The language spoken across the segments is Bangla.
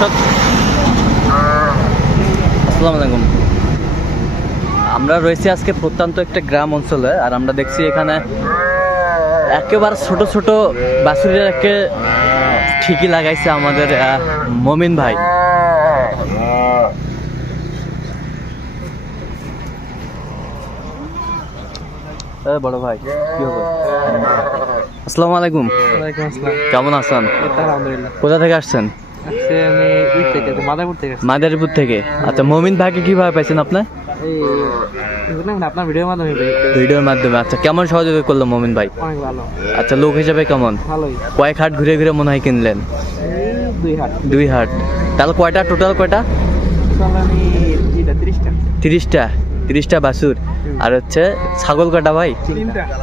দর্শক আসসালামু আলাইকুম। আমরা রয়েছি আজকে প্রত্যন্ত একটা গ্রাম অঞ্চলে, আর আমরা দেখছি এখানে একেবারে ছোট ছোট বাছুরিয়াকে ঠিকই লাগাইছে আমাদের মমিন ভাই। বড় ভাই কি হবে? আসসালামু আলাইকুম। ওয়ালাইকুম আসসালাম। কেমন আছেন? আলহামদুলিল্লাহ। কোথা থেকে আসছেন? আমি মাদারপুর থেকে আসছি। মাদারীপুর থেকে। আচ্ছা, মমিন ভাইকে কিভাবে পাইছেন আপনি? আপনার ভিডিওর মাধ্যমে ভিডিওর মাধ্যমে। আচ্ছা, কেমন সহযোগিতা করলো মমিন ভাই? অনেক ভালো। আচ্ছা, লোক হিসাবে কেমন? ভালোই। কয়েক হাট ঘুরে ঘুরে মনে হয় কিনলেন? 2 হাট। 2 হাট। তাহলে কয়টা টোটাল কয়টা? আমি 30টা। 30টা বাছুর। আর হচ্ছে ছাগল কয়টা ভাই?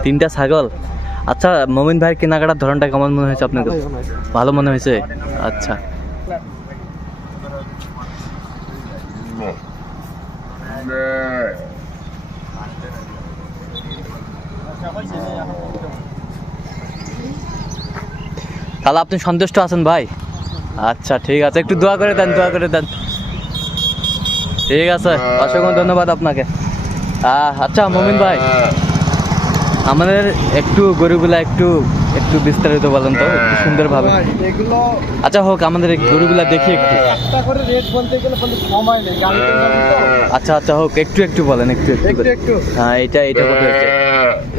3টা ছাগল। আচ্ছা, মমিন ভাইয়ের কেনাকাটার ধরনটা কেমন মনে হয়েছে আপনাকে? ভালো মনে হয়েছে। আচ্ছা, তাহলে আপনি সন্তুষ্ট আছেন ভাই? আচ্ছা, ঠিক আছে, একটু দোয়া করে দেন, দোয়া করে দেন। ঠিক আছে, অসংখ্য ধন্যবাদ আপনাকে। আচ্ছা মমিন ভাই, আমাদের একটু গরুগুলা একটু একটু বিস্তারিত বলেন তো, একটু সুন্দরভাবে। এগুলো আচ্ছা হোক, আমাদের এই গরুগুলা দেখি একটু। একটা করে রেট বলতে গেলে সময় নেই, গাড়ি আচ্ছা আচ্ছা হোক, একটু একটু বলেন, একটু একটু। হ্যাঁ, এটা কত হচ্ছে?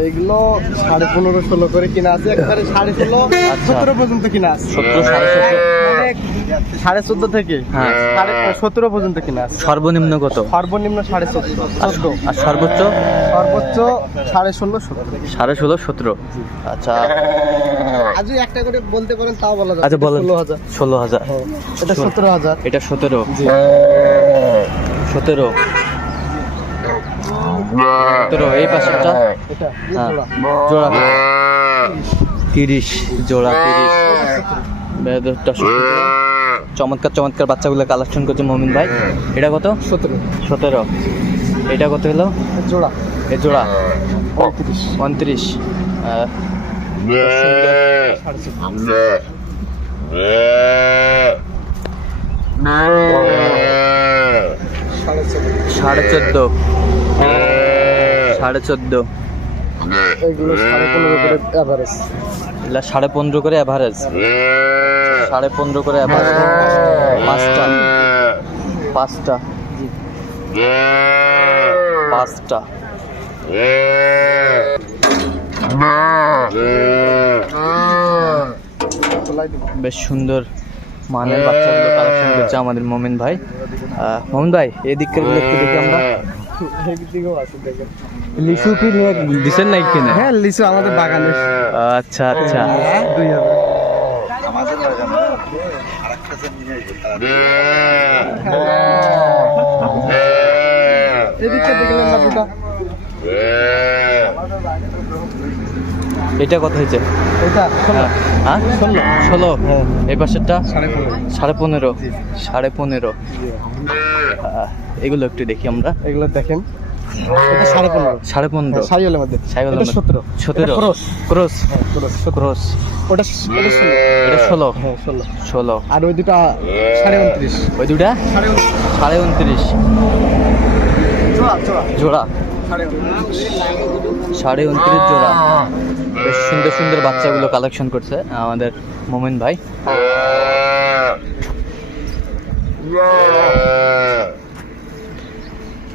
এগুলো 15.5-16 করে কিনা আছে, একবারে 16.5 17 পর্যন্ত কিনা আছে। 17, 17.5 14.5 থেকে হ্যাঁ 17 পর্যন্ত কিনা আছে। সর্বনিম্ন কত? সর্বনিম্ন 14.5 আর সর্বোচ্চ? সর্বোচ্চ 16.5 16.5 17। আচ্ছা আজ একটা করে বলতে পারেন তাও বলা যাবে। আচ্ছা বলেন। 16,000। 16,000। এটা 17,000। এটা 17। 17 এই পাশেরটা? এটা হ্যাঁ, জোড়া 30 জোড়া 30। চমৎকার চমৎকার বাচ্চাগুলো কালেকশন করছে মমিন ভাই। এটা কত? 17। এটা কত হলো? জোড়া এই জোড়া 29। 29। সাড়ে 14। এগুলো 15.5 করে এভারেজ। এগুলা 15.5 করে অ্যাভারেজ। 15.5 করে অ্যাভারেজ। পাঁচটা। বেশ সুন্দর মানের বাচ্চাগুলো কালেকশন করছে আমাদের মমিন ভাই। মমিন ভাই, এই দিককার গুলো একটু দেখি আমরা। লিচু কি দিচ্ছেন না কিনে? হ্যাঁ, লিচু আমাদের বাগানে। আচ্ছা আচ্ছা। 2,000। এদিকে দেখলেন না দুটো? এটা কত হয়েছে? এটা 16। হ্যাঁ 16। এই পাশেরটা 15.5। 15.5। এগুলো একটু দেখি আমরা। এগুলো দেখেন, এটা 15.5। 15.5 সাইওয়ালের মধ্যে। সাইওয়ালের এটা 17। 17 ক্রস। ক্রস। ওটা 16। এটা 16। হ্যাঁ 16। 16। আর ওই দুটো 29.5। ওই দুটা 29.5 জোড়া। 29.5 জোড়া। বেশ সুন্দর সুন্দর বাচ্চাগুলো কালেকশন করছে আমাদের মোমিন ভাই।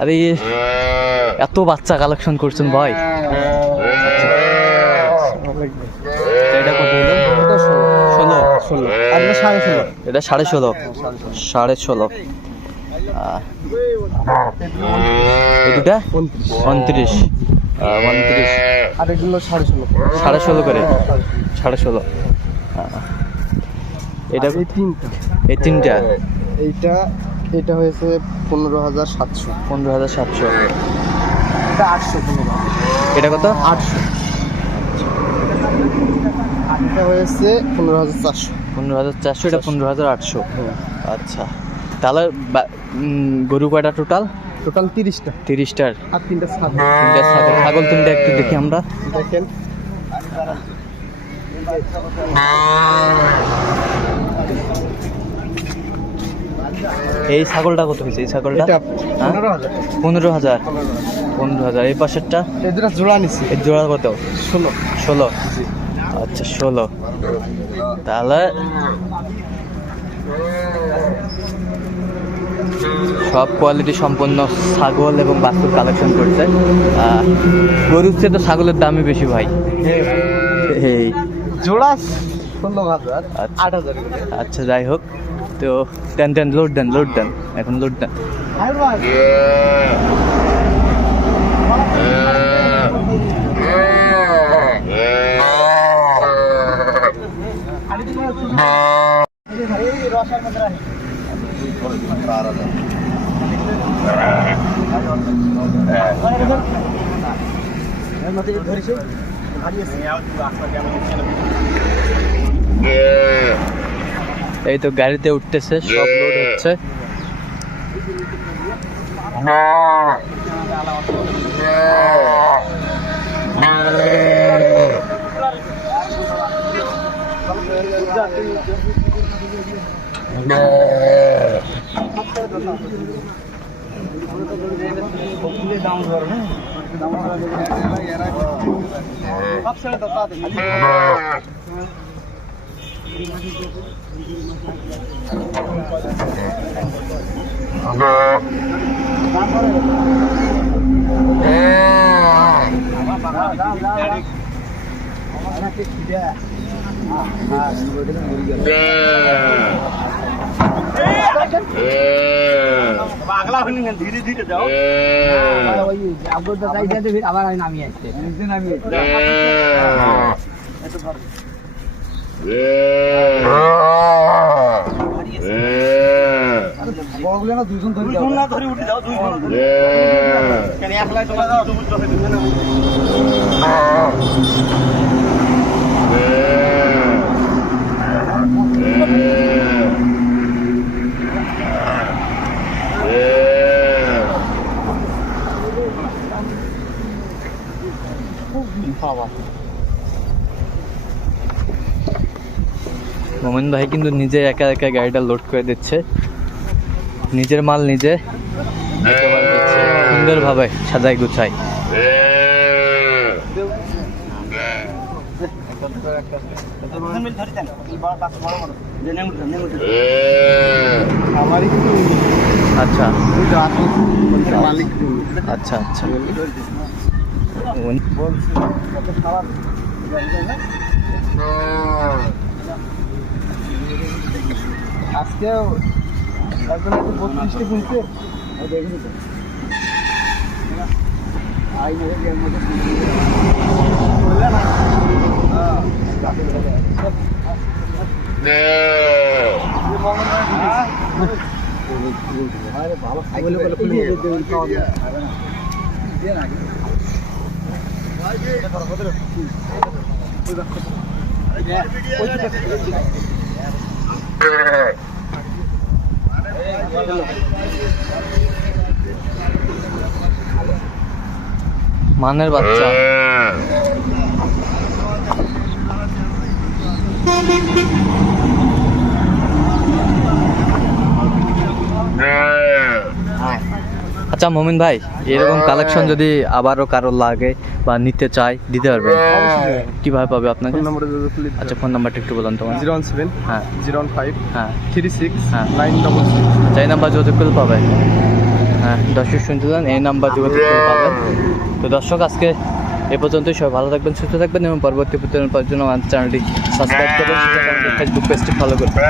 আরে এত বাচ্চা কালেকশন করছেন ভাই? এটা কত হলো? 16। আর এটা 16.5। এটা 16.5। 16.5। এই দুটা 29। 29। আর এগুলো 16.5। 16.5 করে। 16.5। এটা এই তিনটা। এটা হয়েছে 15,700। 15,700। এটা 800। এটা কত? 800। এটা হয়েছে 15,400। 15,400। এটা 15,800। আচ্ছা, তাহলে গরু কয়টা টোটাল? 30টা। 30টার। আর 3টা ছাগল। 3টা ছাগল 3টা একটু দেখি আমরা। দেখেন, এই ছাগলটা কত হয়েছে এই ছাগলটা? এটা হ্যাঁ? 15,000। 15,000 এই পাশেরটা? এই দুটো জোড়া নিচ্ছি এর জোড়া কত? 16। জি। আচ্ছা 16। তাহলে সব কোয়ালিটি সম্পন্ন ছাগল এবং বাছুর কালেকশন করছে। গরুর চেয়ে তো ছাগলের দামই বেশি ভাই। এই জোড়া 16,000, আচ্ছা। 8,000। আচ্ছা যাই হোক, তো দেন লোড দেন এখন লোড দেন। এই তো গাড়িতে উঠতেছে, সব লোড হচ্ছে। ধীরে যাও। আবার আমি নামিয়ে আসছে দুজন ধরে উঠে যাও, কেন একলাই তোমার মোমিন ভাই কিন্তু নিজে একা একা গাড়িটা লোড করে দিচ্ছে, নিজের মাল নিজে একেবারে দিচ্ছে সুন্দরভাবে সাজাই গুছাই। আচ্ছা মালিক আচ্ছা আচ্ছা আজকে একজন 32টি কিনছে দেখুন তো আই নয় মানের বাচ্চা। আচ্ছা মোমিন ভাই, এরকম কালেকশন যদি আবারও কারো লাগে বা নিতে চায় দিতে পারবেন? কিভাবে পাবে আপনাকে? আচ্ছা ফোন নাম্বারটা একটু বলুন তোমার। 017 হ্যাঁ 015 হ্যাঁ 36 হ্যাঁ 966। আচ্ছা এই নাম্বার যোগাযোগ করলে পাবে। হ্যাঁ দর্শক শুনছিলেন, এই নাম্বার যোগাযোগ করলে পাবেন। তো দর্শক আজকে এ পর্যন্তই, সবাই ভালো থাকবেন, সুস্থ থাকবেন এবং পরবর্তী প্রতিদিন পাওয়ার জন্য আমার চ্যানেলটি সাবস্ক্রাইব করবেন, ফেসবুক পেজটি ফলো করবেন।